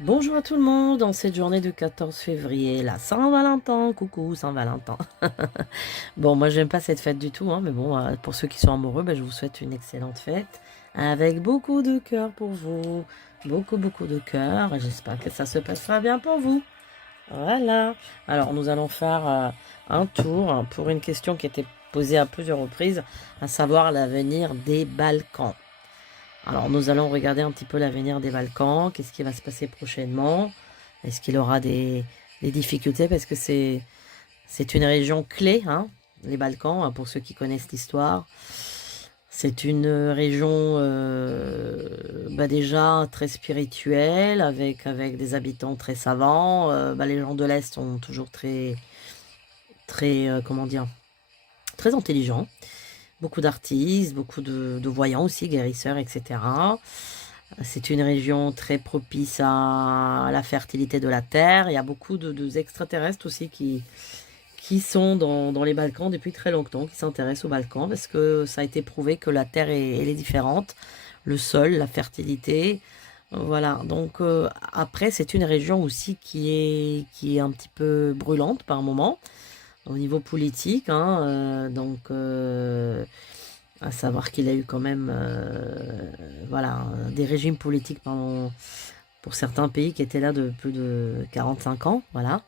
Bonjour à tout le monde, en cette journée du 14 février, la Saint-Valentin, coucou Saint-Valentin. Bon, moi j'aime pas cette fête du tout, hein, mais bon, pour ceux qui sont amoureux, je vous souhaite une excellente fête, avec beaucoup de cœur pour vous, beaucoup de cœur, et j'espère que ça se passera bien pour vous. Voilà, alors nous allons faire un tour pour une question qui était posée à plusieurs reprises, à savoir l'avenir des Balkans. Alors nous allons regarder un petit peu l'avenir des Balkans, qu'est-ce qui va se passer prochainement, est-ce qu'il aura des difficultés parce que c'est une région clé, hein, les Balkans, hein, pour ceux qui connaissent l'histoire. C'est une région déjà très spirituelle, avec des habitants très savants. Les gens de l'Est sont toujours très comment dire, très intelligents. Beaucoup d'artistes, beaucoup de voyants aussi, guérisseurs, etc. C'est une région très propice à la fertilité de la terre. Il y a beaucoup de extraterrestres aussi qui sont dans les Balkans depuis très longtemps, qui s'intéressent aux Balkans parce que ça a été prouvé que la terre elle est différente. Le sol, la fertilité. Voilà. Donc après, c'est une région aussi qui est un petit peu brûlante par moment au niveau politique, hein, à savoir qu'il a eu quand même voilà, des régimes politiques pour certains pays qui étaient là de plus de 45 ans. Voilà.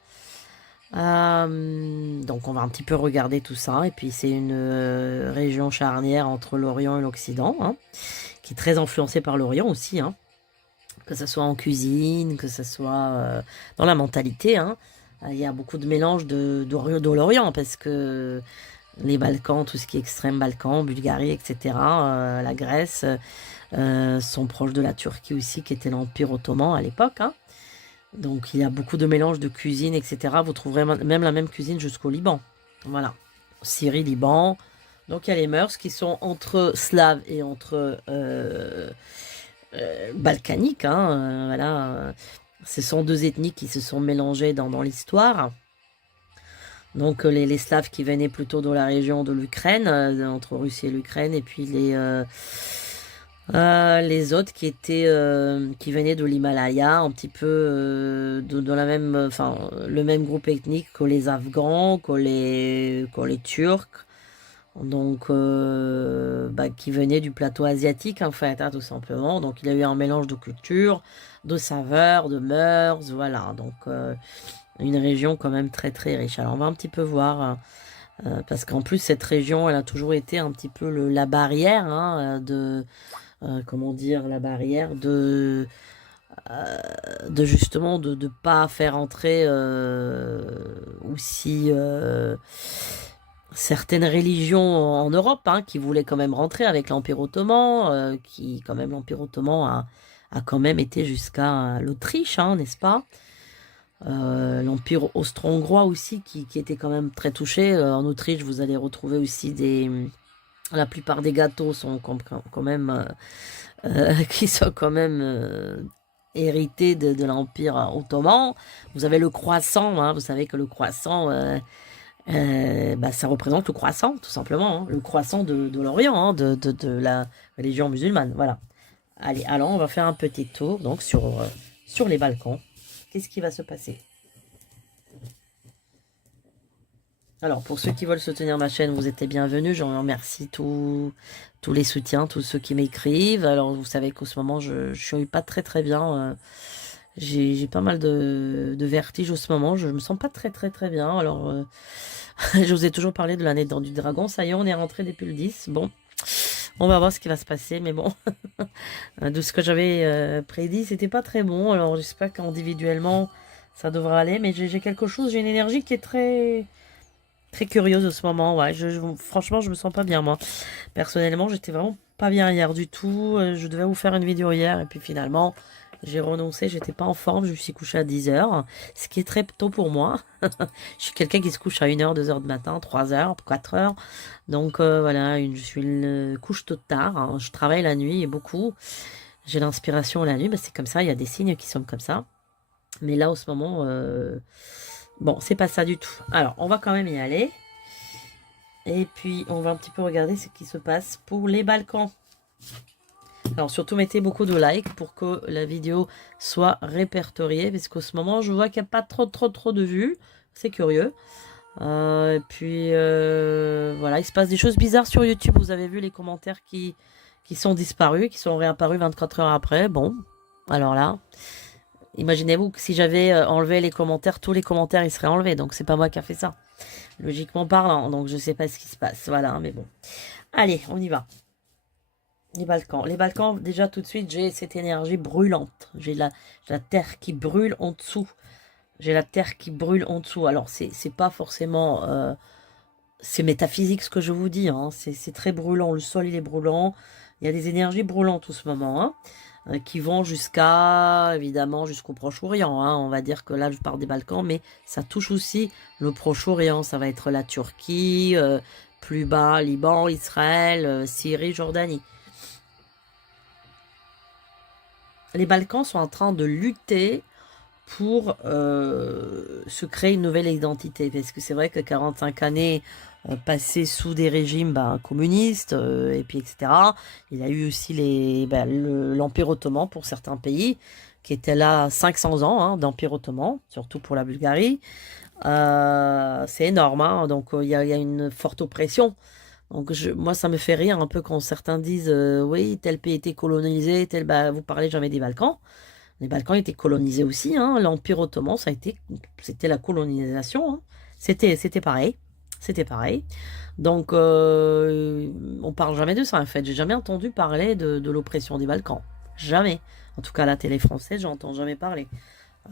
Donc on va un petit peu regarder tout ça. Et puis c'est une région charnière entre l'Orient et l'Occident, hein, qui est très influencée par l'Orient aussi, hein, que ce soit en cuisine, que ce soit dans la mentalité, hein. Il y a beaucoup de mélange de l'Orient parce que les Balkans, tout ce qui est extrême Balkans, Bulgarie, etc., la Grèce, sont proches de la Turquie aussi, qui était l'Empire ottoman à l'époque, hein. Donc il y a beaucoup de mélange de cuisine, etc. Vous trouverez même la même cuisine jusqu'au Liban. Voilà. Syrie, Liban. Donc il y a les mœurs qui sont entre slaves et entre balkaniques, hein, voilà. Ce sont deux ethnies qui se sont mélangées dans l'histoire. Donc les Slaves qui venaient plutôt de la région de l'Ukraine, entre Russie et l'Ukraine, et puis les autres qui venaient de l'Himalaya, un petit peu de la même, enfin le même groupe ethnique que les Afghans, que les Turcs, donc qui venaient du plateau asiatique en fait, hein, tout simplement. Donc il y a eu un mélange de cultures, de saveurs, de mœurs, voilà. Donc une région quand même très riche. Alors on va un petit peu voir, parce qu'en plus cette région, elle a toujours été un petit peu la barrière, hein, comment dire, la barrière de justement de pas faire entrer aussi certaines religions en Europe, hein, qui voulaient quand même rentrer avec l'Empire ottoman, qui quand même l'Empire ottoman a quand même été jusqu'à l'Autriche, hein, n'est-ce pas? L'Empire austro-hongrois aussi, qui était quand même très touché. En Autriche, vous allez retrouver aussi la plupart des gâteaux sont quand même, qui sont quand même hérités de l'Empire ottoman. Vous avez le croissant, hein, vous savez que le croissant, ça représente le croissant, tout simplement, hein, le croissant de l'Orient, hein, de la religion musulmane. Voilà. Allez, alors on va faire un petit tour donc sur les Balkans. Qu'est-ce qui va se passer? Alors, pour ceux qui veulent soutenir ma chaîne, vous êtes les bienvenus. Je remercie tous les soutiens, tous ceux qui m'écrivent. Alors, vous savez qu'au ce moment, je suis pas très bien. J'ai pas mal de vertiges au ce moment. Je me sens pas très bien. Alors, je vous ai toujours parlé de l'année du dragon. Ça y est, on est rentré depuis le 10. Bon, on va voir ce qui va se passer. Mais bon, de ce que j'avais prédit, c'était pas très bon. Alors, j'espère qu'individuellement, ça devra aller. Mais j'ai quelque chose, j'ai une énergie qui est très curieuse en ce moment, ouais. Franchement, je me sens pas bien, moi. Personnellement, j'étais vraiment pas bien hier du tout. Je devais vous faire une vidéo hier, et puis finalement, j'ai renoncé. J'étais pas en forme. Je me suis couchée à 10 heures, ce qui est très tôt pour moi. Je suis quelqu'un qui se couche à 1 heure, 2 heures du matin, 3 heures, 4 heures. Donc voilà, je suis une couche tôt tard, hein. Je travaille la nuit et beaucoup. J'ai l'inspiration la nuit, c'est comme ça. Il y a des signes qui sont comme ça. Mais là, au ce moment, bon, c'est pas ça du tout. Alors, on va quand même y aller. Et puis, on va un petit peu regarder ce qui se passe pour les Balkans. Alors surtout mettez beaucoup de likes pour que la vidéo soit répertoriée, parce qu'au ce moment je vois qu'il n'y a pas trop de vues, c'est curieux. Et puis voilà, il se passe des choses bizarres sur YouTube. Vous avez vu les commentaires qui sont disparus, qui sont réapparus 24 heures après. Bon, alors là, imaginez-vous que si j'avais enlevé les commentaires, tous les commentaires ils seraient enlevés. Donc c'est pas moi qui a fait ça, logiquement parlant. Donc je sais pas ce qui se passe. Voilà, mais bon. Allez, on y va. Les Balkans. Les Balkans, déjà tout de suite, j'ai cette énergie brûlante. J'ai la terre qui brûle en dessous. J'ai la terre qui brûle en dessous. Alors, c'est pas forcément... c'est métaphysique ce que je vous dis. Hein. C'est très brûlant. Le sol, il est brûlant. Il y a des énergies brûlantes tout ce moment. Hein, qui vont jusqu'à, évidemment, jusqu'au Proche-Orient. Hein. On va dire que là, je parle des Balkans. Mais ça touche aussi le Proche-Orient. Ça va être la Turquie, plus bas, Liban, Israël, Syrie, Jordanie. Les Balkans sont en train de lutter pour se créer une nouvelle identité. Parce que c'est vrai que 45 années passées sous des régimes communistes, et puis etc. Il y a eu aussi l'Empire ottoman pour certains pays, qui étaient là 500 ans hein, d'Empire ottoman, surtout pour la Bulgarie. C'est énorme, hein, donc il y a une forte oppression. Donc moi ça me fait rire un peu quand certains disent oui tel pays était colonisé, vous parlez jamais des Balkans. Les Balkans étaient colonisés aussi, hein. L'Empire ottoman c'était la colonisation, hein. C'était pareil, c'était pareil. Donc on parle jamais de ça en fait. J'ai jamais entendu parler de l'oppression des Balkans, jamais. En tout cas à la télé française j'entends jamais parler.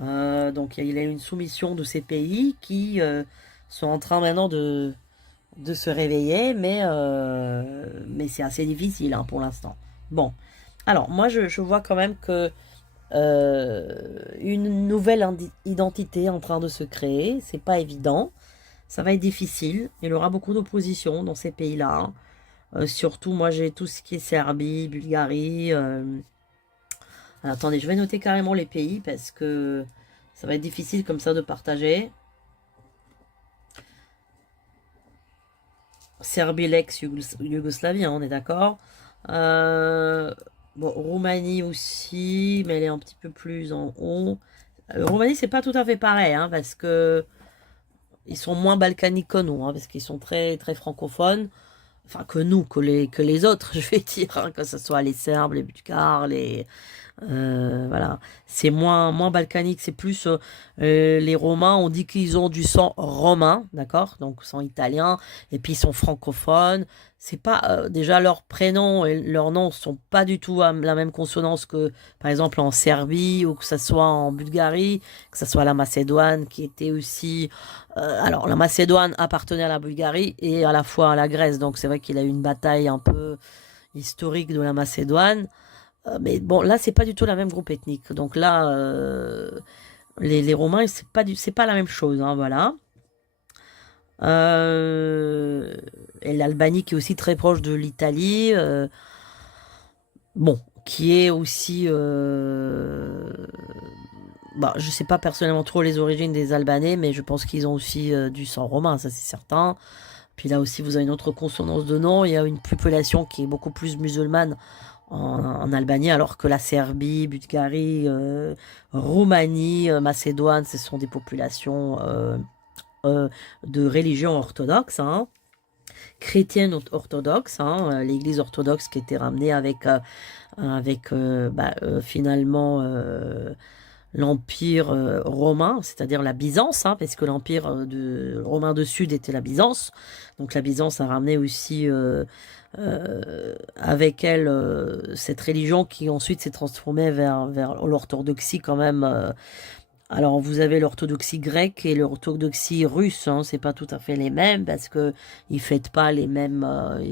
Donc il y a une soumission de ces pays qui sont en train maintenant de se réveiller, mais c'est assez difficile hein, pour l'instant. Bon, alors moi je vois quand même que une nouvelle identité est en train de se créer, c'est pas évident, ça va être difficile, il y aura beaucoup d'opposition dans ces pays-là. Surtout moi j'ai tout ce qui est Serbie, Bulgarie. Alors, attendez, je vais noter carrément les pays parce que ça va être difficile comme ça de partager. Serbie, l'ex-Yougoslavie, hein, on est d'accord. Bon, Roumanie aussi, mais elle est un petit peu plus en haut. Roumanie, c'est pas tout à fait pareil, hein, parce que ils sont moins balkaniques que nous, hein, parce qu'ils sont très francophones. Enfin, que nous, que les autres, je vais dire, hein, que ce soit les Serbes, les Bulgares, voilà, c'est moins balkanique, c'est plus les Romains, on dit qu'ils ont du sang romain, d'accord, donc sang italien, et puis ils sont francophones. C'est pas déjà leurs prénoms et leurs noms sont pas du tout à la même consonance que par exemple en Serbie ou que ça soit en Bulgarie, que ça soit la Macédoine qui était aussi alors la Macédoine appartenait à la Bulgarie et à la fois à la Grèce, donc c'est vrai qu'il a eu une bataille un peu historique de la Macédoine. Mais bon, là, c'est pas du tout la même groupe ethnique. Donc là, les Romains, c'est pas la même chose, hein, voilà. Et l'Albanie qui est aussi très proche de l'Italie, bon, qui est aussi, bah, je sais pas personnellement trop les origines des Albanais, mais je pense qu'ils ont aussi du sang romain, ça c'est certain. Puis là aussi, vous avez une autre consonance de nom. Il y a une population qui est beaucoup plus musulmane en Albanie, alors que la Serbie, Bulgarie, Roumanie, Macédoine, ce sont des populations de religion orthodoxe, hein, chrétienne orthodoxe, hein, l'église orthodoxe qui était ramenée avec finalement l'empire romain, c'est-à-dire la Byzance, hein, parce que l'empire romain de Sud était la Byzance. Donc la Byzance a ramené aussi avec elle cette religion qui ensuite s'est transformée vers l'orthodoxie quand même. Alors vous avez l'orthodoxie grecque et l'orthodoxie russe, hein, c'est pas tout à fait les mêmes parce que ils fêtent pas les mêmes,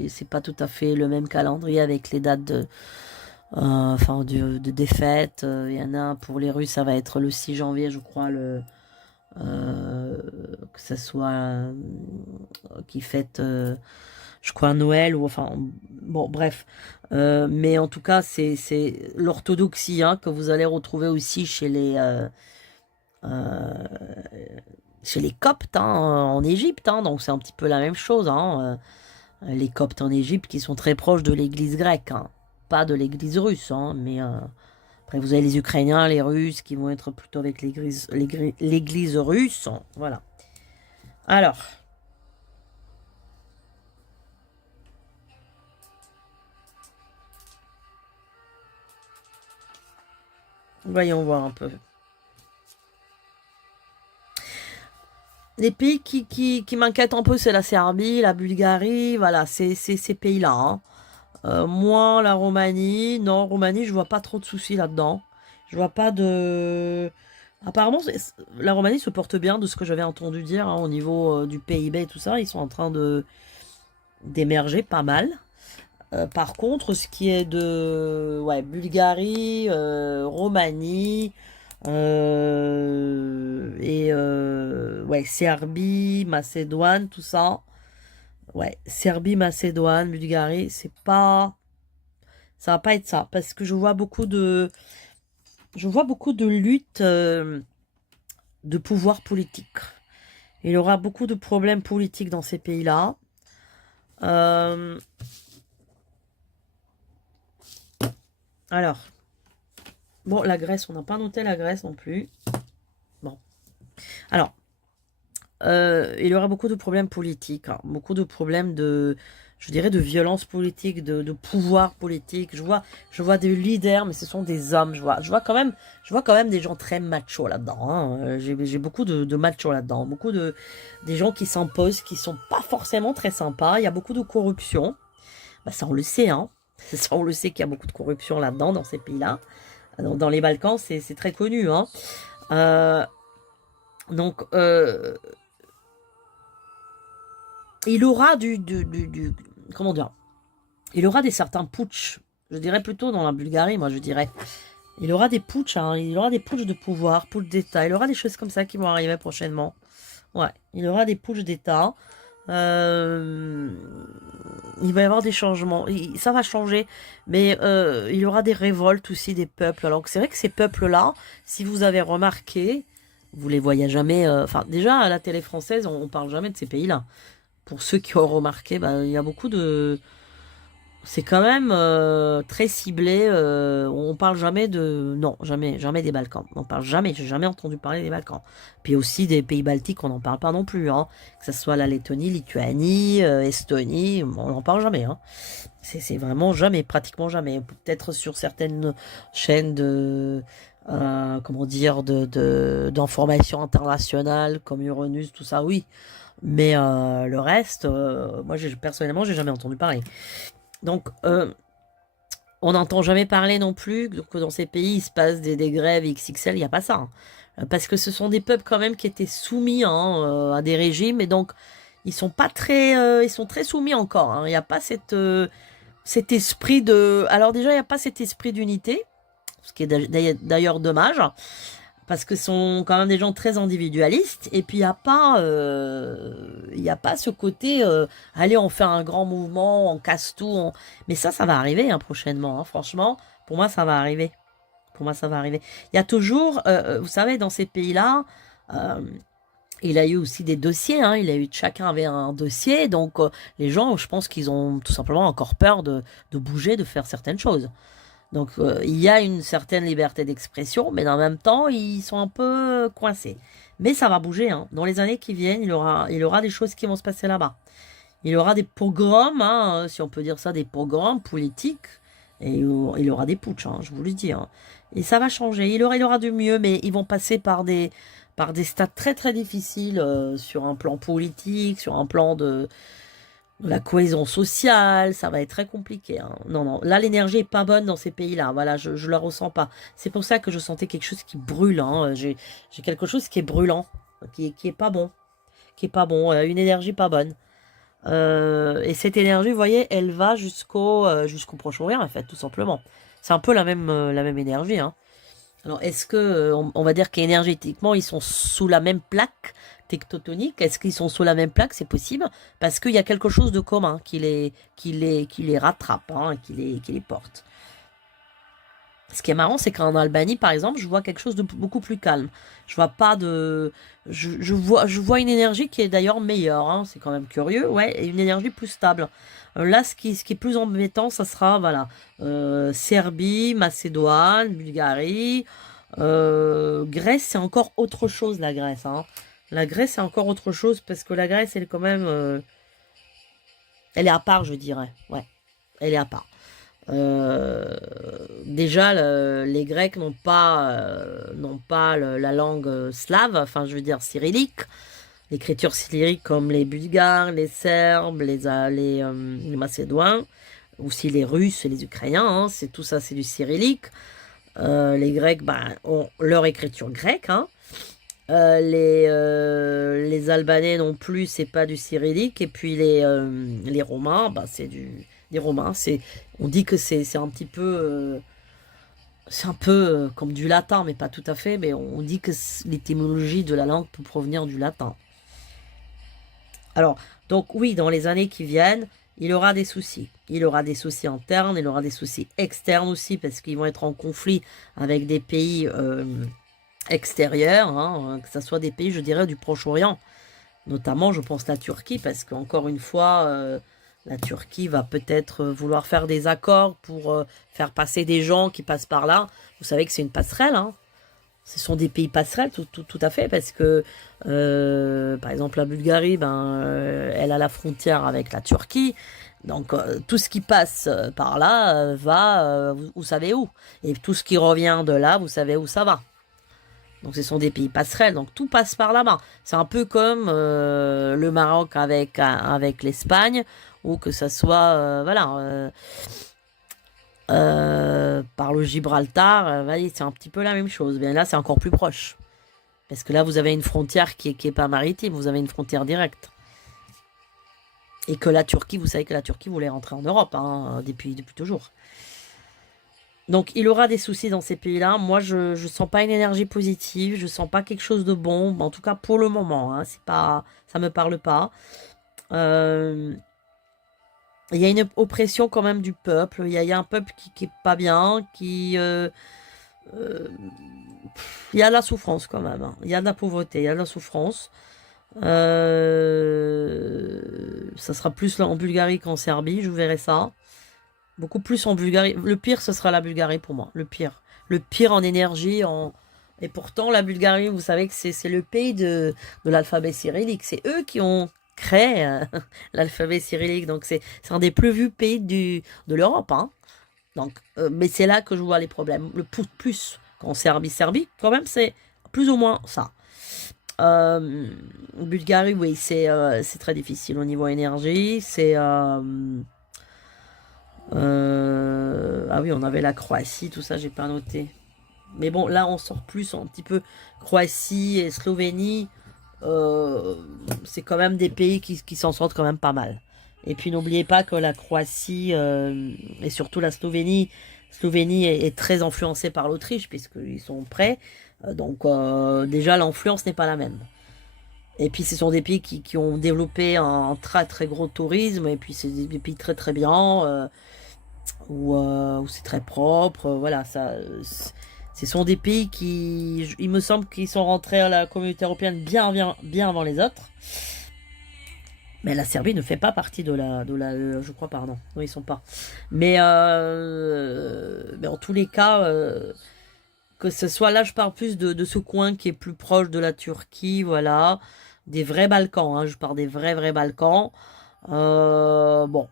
c'est pas tout à fait le même calendrier avec les dates des fêtes. Il y en a pour les Russes, ça va être le 6 janvier, je crois, que ça soit qui fête, je crois, Noël ou enfin, bon, bref. Mais en tout cas, c'est l'orthodoxie hein, que vous allez retrouver aussi euh, chez les Coptes hein, en Égypte. Hein, donc c'est un petit peu la même chose. Hein, les Coptes en Égypte qui sont très proches de l'Église grecque. Hein. pas de l'église russe, hein, mais après vous avez les Ukrainiens, les Russes qui vont être plutôt avec l'église russe, voilà. Alors, voyons voir un peu. Les pays qui m'inquiètent un peu, c'est la Serbie, la Bulgarie, voilà, c'est ces pays-là, hein. Moi, la Roumanie, non, Roumanie, je vois pas trop de soucis là-dedans. Je vois pas de... Apparemment, la Roumanie se porte bien de ce que j'avais entendu dire, hein, au niveau du PIB et tout ça. Ils sont en train de d'émerger pas mal. Par contre, ce qui est de ouais, Bulgarie, Roumanie et ouais, Serbie, Macédoine, tout ça. Ouais, Serbie, Macédoine, Bulgarie, c'est pas... Ça va pas être ça, parce que je vois beaucoup de luttes de pouvoir politique. Il y aura beaucoup de problèmes politiques dans ces pays-là. Euh, alors, bon, la Grèce, on n'a pas noté la Grèce non plus. Bon, alors, il y aura beaucoup de problèmes politiques, hein, beaucoup de problèmes de, je dirais, de violence politique, de pouvoir politique. Je vois des leaders, mais ce sont des hommes. Je vois quand même des gens très machos là-dedans, hein. J'ai beaucoup de machos là-dedans, beaucoup des gens qui s'imposent, qui sont pas forcément très sympas. Il y a beaucoup de corruption. Bah, ça, on le sait, hein. Ça, on le sait qu'il y a beaucoup de corruption là-dedans, dans ces pays-là. Dans les Balkans, c'est très connu, hein. Euh, donc, il aura comment dire, il aura des certains putsch, je dirais plutôt dans la Bulgarie, moi je dirais. Il aura des putsch, hein, il aura des putsch de pouvoir, putsch d'État, il aura des choses comme ça qui vont arriver prochainement. Ouais, il aura des putsch d'État. Euh, il va y avoir des changements, ça va changer, mais il y aura des révoltes aussi des peuples. Alors que c'est vrai que ces peuples-là, si vous avez remarqué, vous les voyez jamais. Enfin, déjà à la télé française, on parle jamais de ces pays-là. Pour ceux qui ont remarqué, bah, il y a beaucoup de... C'est quand même très ciblé. On parle jamais de... Non, jamais des Balkans. On parle jamais. J'ai jamais entendu parler des Balkans. Puis aussi des pays baltiques, on n'en parle pas non plus, hein. Que ce soit la Lettonie, Lituanie, Estonie, on n'en parle jamais, hein. C'est vraiment jamais, pratiquement jamais. Peut-être sur certaines chaînes de... comment dire, d'information internationale, comme Euronews, tout ça, oui. Mais le reste, moi personnellement, j'ai jamais entendu parler. Donc, on n'entend jamais parler non plus que dans ces pays, il se passe des grèves XXL, il n'y a pas ça, hein. Parce que ce sont des peuples quand même qui étaient soumis, hein, à des régimes, et donc ils sont pas très, ils sont très soumis encore, hein. Il n'y a pas cet esprit de... Alors déjà, il n'y a pas cet esprit d'unité, ce qui est d'ailleurs dommage. Parce que ce sont quand même des gens très individualistes. Et puis, il y a pas ce côté, allez, on fait un grand mouvement, on casse tout. Mais ça va arriver, hein, prochainement, hein. Franchement, pour moi, ça va arriver. Pour moi, ça va arriver. Il y a toujours, vous savez, dans ces pays-là, euh, il a eu aussi des dossiers, hein. Chacun avait un dossier. Donc, les gens, je pense qu'ils ont tout simplement encore peur de bouger, de faire certaines choses. Donc, il y a une certaine liberté d'expression, mais en même temps, ils sont un peu coincés. Mais ça va bouger, hein. Dans les années qui viennent, il y aura des choses qui vont se passer là-bas. Il y aura des pogroms, hein, si on peut dire ça, des pogroms politiques. Et il y aura des putsch, hein, je vous le dis, hein. Et ça va changer. Il y aura du mieux, mais ils vont passer par des stades très très difficiles, sur un plan politique, sur un plan de la cohésion sociale, ça va être très compliqué, hein. Non, non, là l'énergie est pas bonne dans ces pays-là, voilà, je la ressens pas. C'est pour ça que je sentais quelque chose qui brûle, hein. J'ai quelque chose qui est brûlant, qui est pas bon, une énergie pas bonne. Et cette énergie, vous voyez, elle va jusqu'au Proche-Orient, en fait, tout simplement. C'est un peu la même énergie, hein. Alors, est-ce que, on va dire qu'énergétiquement, ils sont sous la même plaque tectonique? Est-ce qu'ils sont sous la même plaque? C'est possible, parce qu'il y a quelque chose de commun qui les rattrape, hein, qui les porte. Ce qui est marrant, c'est qu'en Albanie, par exemple, je vois quelque chose de beaucoup plus calme. Je vois pas de... je vois une énergie qui est d'ailleurs meilleure, hein, c'est quand même curieux, ouais, et une énergie plus stable. Là, ce qui est plus embêtant, ça sera, voilà, Serbie, Macédoine, Bulgarie, Grèce, c'est encore autre chose, la Grèce, hein. La Grèce, c'est encore autre chose, parce que la Grèce, elle est quand même... elle est à part, je dirais, ouais, elle est à part. Déjà, les Grecs n'ont pas la langue slave, enfin je veux dire cyrillique, l'écriture cyrillique comme les Bulgares, les Serbes, les Macédoins, aussi les Russes et les Ukrainiens, hein, c'est tout ça, c'est du cyrillique. Les Grecs ben, ont leur écriture grecque, hein. Les Albanais non plus, c'est pas du cyrillique. Et puis les Romains, bah, des Romains. On dit que c'est un petit peu, c'est un peu comme du latin, mais pas tout à fait. Mais on dit que l'étymologie de la langue peut provenir du latin. Alors, donc oui, dans les années qui viennent, il aura des soucis. Il aura des soucis internes, il aura des soucis externes aussi, parce qu'ils vont être en conflit avec des pays extérieurs, hein, que ce soit des pays, je dirais, du Proche-Orient. Notamment, je pense la Turquie, parce qu'encore une fois, la Turquie va peut-être vouloir faire des accords pour faire passer des gens qui passent par là. Vous savez que c'est une passerelle, hein. Ce sont des pays passerelles, tout à fait, parce que, par exemple, la Bulgarie, ben, elle a la frontière avec la Turquie. Donc, tout ce qui passe par là va, vous savez où. Et tout ce qui revient de là, vous savez où ça va. Donc ce sont des pays passerelles, donc tout passe par là-bas. C'est un peu comme le Maroc avec l'Espagne, ou que ça soit voilà, par le Gibraltar, c'est un petit peu la même chose. Mais là, c'est encore plus proche. Parce que là, vous avez une frontière qui est pas maritime, vous avez une frontière directe. Et que la Turquie, vous savez que la Turquie voulait rentrer en Europe, hein, depuis toujours. Donc, il aura des soucis dans ces pays-là. Moi, je ne sens pas une énergie positive. Je sens pas quelque chose de bon. En tout cas, pour le moment, hein, c'est pas, ça me parle pas. Euh, il y a une oppression quand même du peuple. Il y a un peuple qui est pas bien, euh, il y a de la souffrance quand même, hein. Il y a de la pauvreté, il y a de la souffrance. Ça sera plus là en Bulgarie qu'en Serbie, je verrai ça. Beaucoup plus en Bulgarie. Le pire, ce sera la Bulgarie pour moi. Le pire. Le pire en énergie. Et pourtant, la Bulgarie, vous savez que c'est le pays de l'alphabet cyrillique. C'est eux qui ont créé l'alphabet cyrillique. Donc, c'est un des plus vus pays de l'Europe, hein. Donc, mais c'est là que je vois les problèmes. Le plus qu'en Serbie, quand même, c'est plus ou moins ça. Bulgarie, oui, c'est très difficile au niveau énergie. Ah oui, on avait la Croatie, tout ça, j'ai pas noté. Mais bon, là, on sort plus un petit peu Croatie et Slovénie. C'est quand même des pays qui s'en sortent quand même pas mal. Et puis, n'oubliez pas que la Croatie et surtout la Slovénie est très influencée par l'Autriche, puisqu'ils sont prêts. Donc, déjà, l'influence n'est pas la même. Et puis, ce sont des pays qui ont développé un très très gros tourisme. Et puis, c'est des pays très très bien. Où c'est très propre, voilà, ce sont des pays il me semble qu'ils sont rentrés à la communauté européenne bien avant les autres. Mais la Serbie ne fait pas partie je crois, pardon, non, ils sont pas. Mais en tous les cas, que ce soit là, je parle plus de ce coin qui est plus proche de la Turquie, voilà, des vrais Balkans, hein, je parle des vrais Balkans. Bon,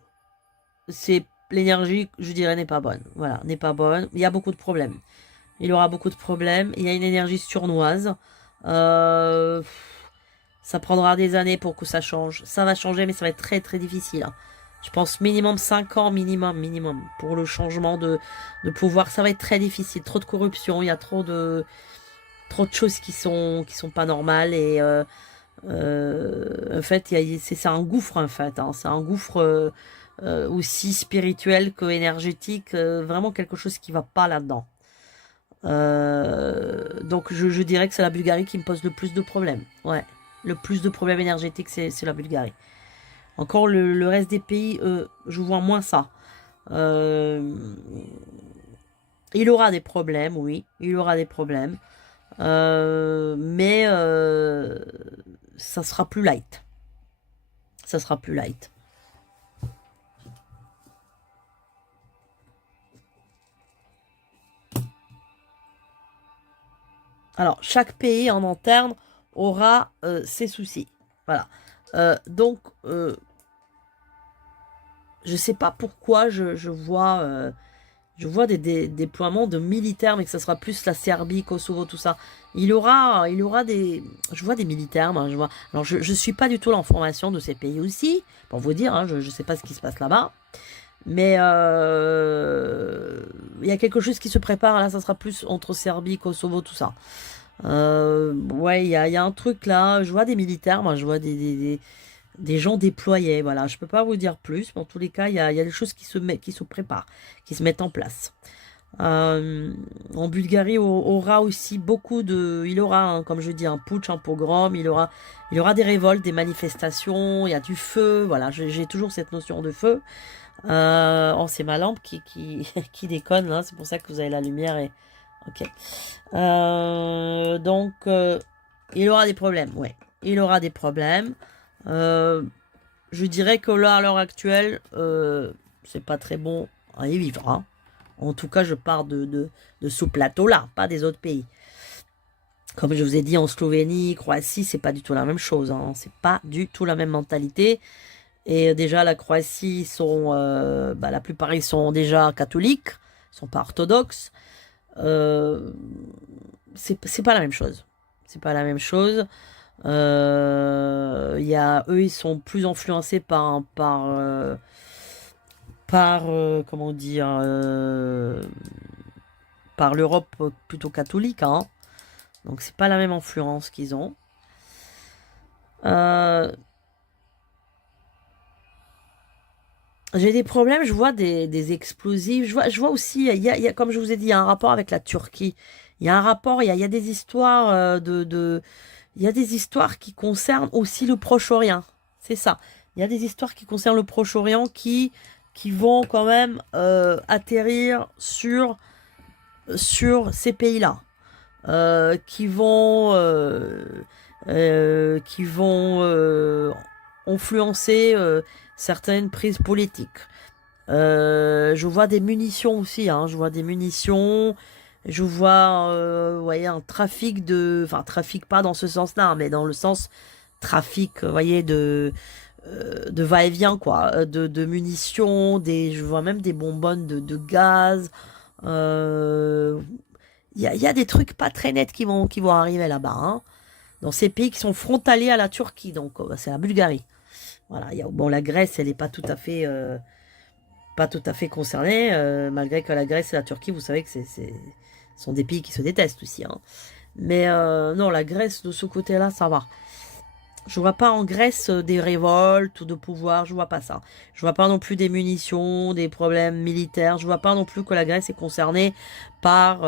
c'est l'énergie, je dirais, n'est pas bonne. Voilà, n'est pas bonne. Il y a beaucoup de problèmes. Il y aura beaucoup de problèmes. Il y a une énergie surnoise. Euh, Ça prendra des années pour que ça change. Ça va changer, mais ça va être très très difficile, hein. Je pense minimum 5 ans, minimum, pour le changement de pouvoir. Ça va être très difficile. Trop de corruption, il y a trop de choses qui sont pas normales. Et en fait, c'est un gouffre, en fait, hein. C'est un gouffre aussi spirituel que énergétique. Vraiment quelque chose qui va pas là-dedans. Donc je dirais que c'est la Bulgarie qui me pose le plus de problèmes. Ouais. Le plus de problèmes énergétiques, c'est la Bulgarie. Encore le reste des pays, je vois moins ça. Euh, Il aura des problèmes, oui, il aura des problèmes. Mais ça sera plus light. Ça sera plus light. Alors, chaque pays en interne aura ses soucis. Voilà. Donc, je ne sais pas pourquoi je vois des déploiements de militaires, mais que ce sera plus la Serbie, Kosovo, tout ça. Il y aura des... Je vois des militaires, moi, je vois... Alors, je ne suis pas du tout l'information de ces pays aussi, pour vous dire, hein, je ne sais pas ce qui se passe là-bas. Mais il y a quelque chose qui se prépare, là, ça sera plus entre Serbie, Kosovo, tout ça. Ouais, il y a un truc là, je vois des militaires, moi, je vois des gens déployés, voilà. Je peux pas vous dire plus, mais en tous les cas, il y a des choses qui se préparent, qui se mettent en place. En Bulgarie, aura aussi beaucoup de... Il aura, hein, comme je dis, un putsch, un pogrom, il y aura des révoltes, des manifestations, il y a du feu, voilà, j'ai toujours cette notion de feu. Oh, c'est ma lampe qui déconne, là, c'est pour ça que vous avez la lumière et... Ok. Donc, il aura des problèmes, ouais. Il aura des problèmes. Je dirais que là, à l'heure actuelle, c'est pas très bon à y vivre, hein. En tout cas, je pars de ce plateau-là, pas des autres pays. Comme je vous ai dit, en Slovénie, Croatie, c'est pas du tout la même chose, hein. C'est pas du tout la même mentalité. Et déjà, la Croatie, la plupart, ils sont déjà catholiques, ils sont pas orthodoxes. Euh, c'est pas la même chose. C'est pas la même chose. Eux, ils sont plus influencés comment dire, par l'Europe plutôt catholique, hein. Donc c'est pas la même influence qu'ils ont. J'ai des problèmes, je vois des explosifs, je vois aussi, comme je vous ai dit, il y a un rapport avec la Turquie. Il y a un rapport, il y a des histoires il y a des histoires qui concernent aussi le Proche-Orient. C'est ça. Il y a des histoires qui concernent le Proche-Orient qui vont quand même atterrir sur ces pays-là. Qui vont influencer certaines prises politiques. Je vois des munitions aussi, hein, je vois des munitions, je vois voyez, un trafic enfin trafic pas dans ce sens-là, mais dans le sens trafic, voyez, de va-et-vient, quoi, de munitions, je vois même des bonbonnes de gaz. Euh, il y a des trucs pas très nets qui vont arriver là-bas, hein, dans ces pays qui sont frontaliers à la Turquie, donc c'est la Bulgarie. Voilà, bon, la Grèce, elle n'est pas tout à fait concernée, malgré que la Grèce et la Turquie, vous savez que ce sont des pays qui se détestent aussi, hein. Mais non, la Grèce, de ce côté-là, ça va. Je vois pas en Grèce des révoltes ou de pouvoir, je vois pas ça. Je vois pas non plus des munitions, des problèmes militaires. Je vois pas non plus que la Grèce est concernée par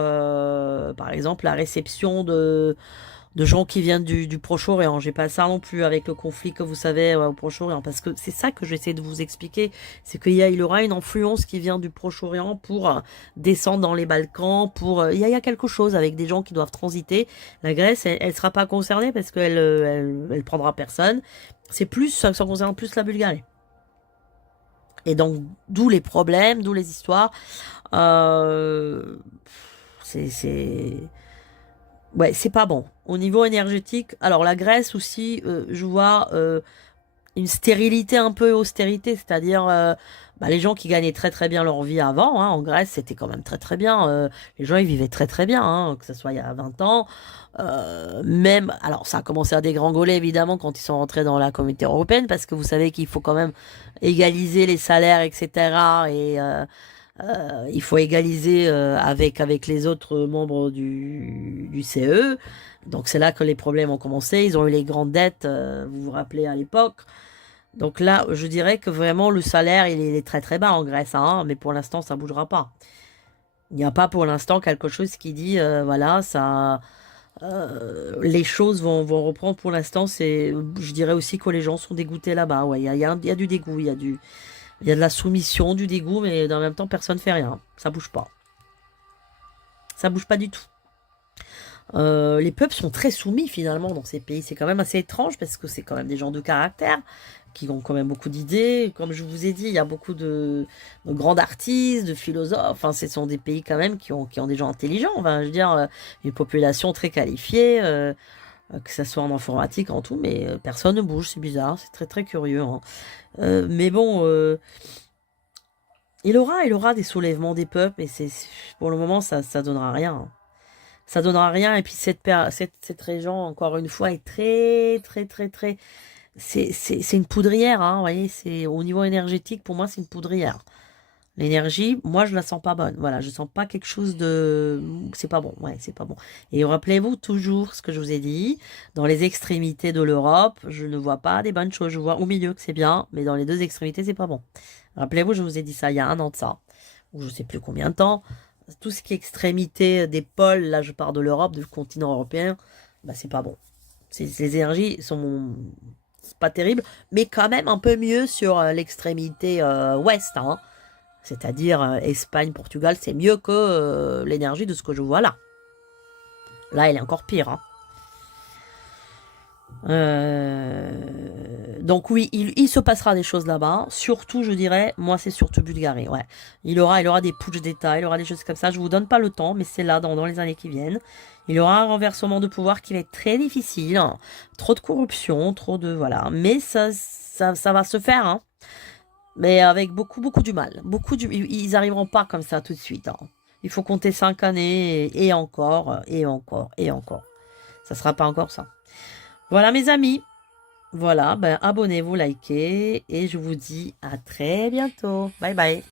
exemple, la réception de gens qui viennent du Proche-Orient. J'ai pas ça non plus avec le conflit que vous savez au Proche-Orient, parce que c'est ça que j'essaie de vous expliquer, c'est il aura une influence qui vient du Proche-Orient pour descendre dans les Balkans, il y a quelque chose avec des gens qui doivent transiter. La Grèce, elle sera pas concernée parce qu'elle prendra personne. Ça concerne plus la Bulgarie. Et donc, d'où les problèmes, d'où les histoires. Euh, c'est Ouais, c'est pas bon. Au niveau énergétique, alors la Grèce aussi, je vois une stérilité un peu austérité, c'est-à-dire les gens qui gagnaient très très bien leur vie avant, hein, en Grèce, c'était quand même très très bien. Les gens, ils vivaient très très bien, hein, que ce soit il y a 20 ans. Même, alors ça a commencé à dégringoler évidemment quand ils sont rentrés dans la communauté européenne, parce que vous savez qu'il faut quand même égaliser les salaires, etc. Et il faut égaliser avec les autres membres du CE. Donc c'est là que les problèmes ont commencé. Ils ont eu les grandes dettes, vous vous rappelez à l'époque. Donc là, je dirais que vraiment le salaire, il est très très bas en Grèce, hein, mais pour l'instant, ça bougera pas. Il n'y a pas pour l'instant quelque chose qui dit, voilà, les choses vont reprendre pour l'instant. Je dirais aussi que les gens sont dégoûtés là-bas. Ouais, il y a du dégoût, il y a de la soumission, du dégoût, mais en même temps, personne ne fait rien. Ça bouge pas. Ça bouge pas du tout. Les peuples sont très soumis finalement dans ces pays. C'est quand même assez étrange parce que c'est quand même des gens de caractère qui ont quand même beaucoup d'idées. Comme je vous ai dit, il y a beaucoup de grands artistes, de philosophes. Enfin, ce sont des pays quand même qui ont des gens intelligents. Enfin, je veux dire, une population très qualifiée, que ce soit en informatique, en tout, mais personne ne bouge. C'est bizarre, c'est très très curieux, hein. Mais bon, il aura des soulèvements des peuples, et pour le moment, ça donnera rien, hein. Ça donnera rien. Et puis cette région, encore une fois, est très, très, très, très... C'est une poudrière, hein, vous voyez, au niveau énergétique, pour moi, c'est une poudrière. L'énergie, moi, je la sens pas bonne. Voilà, je sens pas quelque chose de... C'est pas bon, ouais, c'est pas bon. Et rappelez-vous toujours ce que je vous ai dit. Dans les extrémités de l'Europe, je ne vois pas des bonnes choses. Je vois au milieu que c'est bien, mais dans les deux extrémités, c'est pas bon. Rappelez-vous, je vous ai dit ça il y a un an de ça, ou je sais plus combien de temps. Tout ce qui est extrémité des pôles, là je pars de l'Europe, du continent européen, bah c'est pas bon. Les énergies sont c'est pas terrible, mais quand même un peu mieux sur l'extrémité ouest, hein. C'est-à-dire Espagne, Portugal, c'est mieux que l'énergie de ce que je vois là. Là, elle est encore pire, hein. Donc oui, il se passera des choses là-bas. Surtout, je dirais, moi c'est surtout Bulgarie. Ouais, il aura des putsch d'État, il aura des choses comme ça. Je vous donne pas le temps, mais c'est là dans les années qui viennent. Il y aura un renversement de pouvoir qui va être très difficile, hein. Trop de corruption, trop de voilà. Mais ça va se faire, hein. Mais avec beaucoup beaucoup du mal. Ils arriveront pas comme ça tout de suite, hein. Il faut compter 5 années et encore et encore et encore. Ça sera pas encore ça. Voilà mes amis. Voilà, ben abonnez-vous, likez et je vous dis à très bientôt. Bye bye.